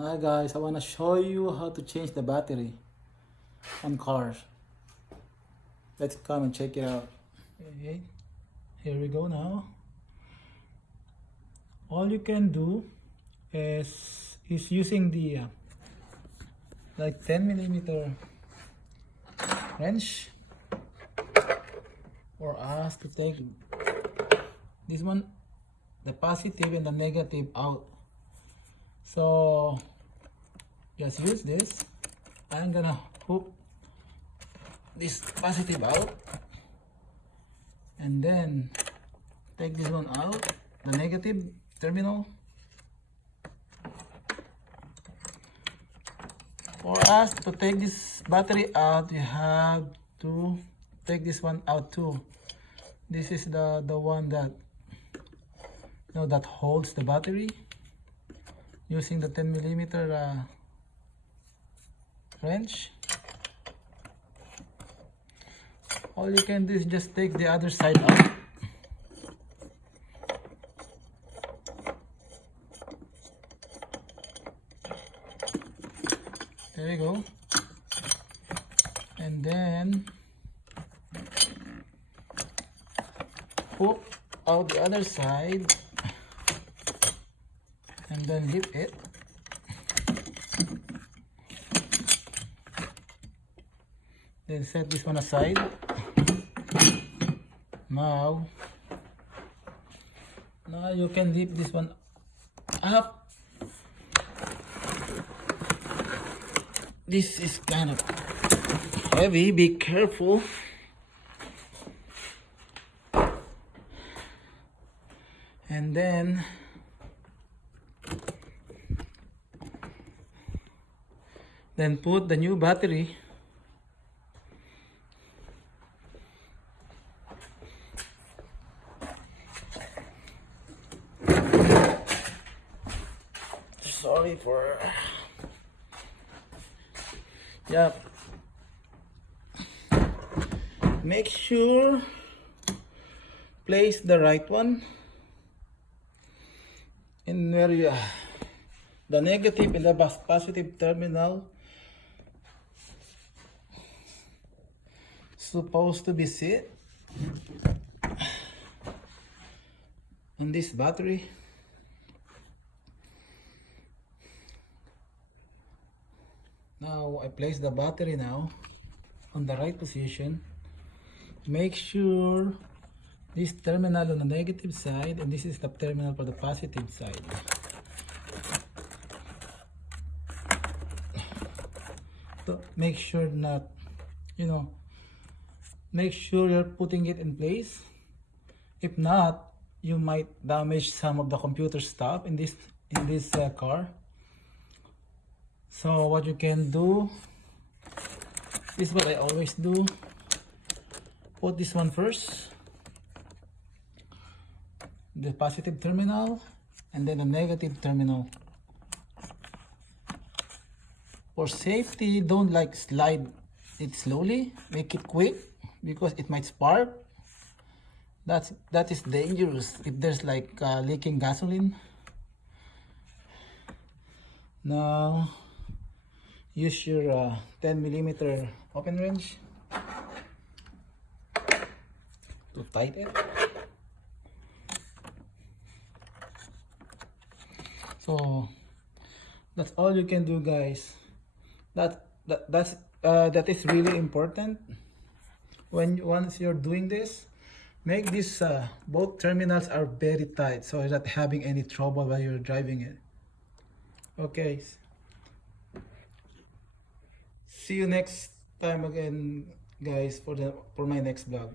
Hi guys, I want to show you how to change the battery on cars. Let's come and check it out. Okay, here we go now. All you can do is using the like 10mm wrench for us to take this one, the positive and the negative out. So just use this. I'm gonna hook this positive out and then take this one out, the negative terminal. For us to take this battery out, we have to take this one out too. This is the one that that holds the battery, using the 10mm wrench. All you can do is just take the other side out. There you go. And then hook out the other side and then lift it. Then set this one aside. Now you can lift this one up. This is kind of heavy, be careful. And then put the new battery sorry for make sure place the right one in where you the negative and the positive terminal supposed to be sit on this battery. Now I place the battery now on the right position. Make sure this terminal on the negative side and this is the terminal for the positive side. So make sure not, make sure you're putting it in place. If not, you might damage some of the computer stuff in this car. So what you can do is what I always do. Put this one first, the positive terminal, and then the negative terminal. For safety, don't slide it slowly, make it quick because it might spark. That is dangerous if there's leaking gasoline. Now use your 10mm open wrench to tighten it. So that's all you can do, guys. That is really important. Once you're doing this, make this both terminals are very tight so you're not having any trouble while you're driving it. Okay, see you next time again, guys, for my next vlog.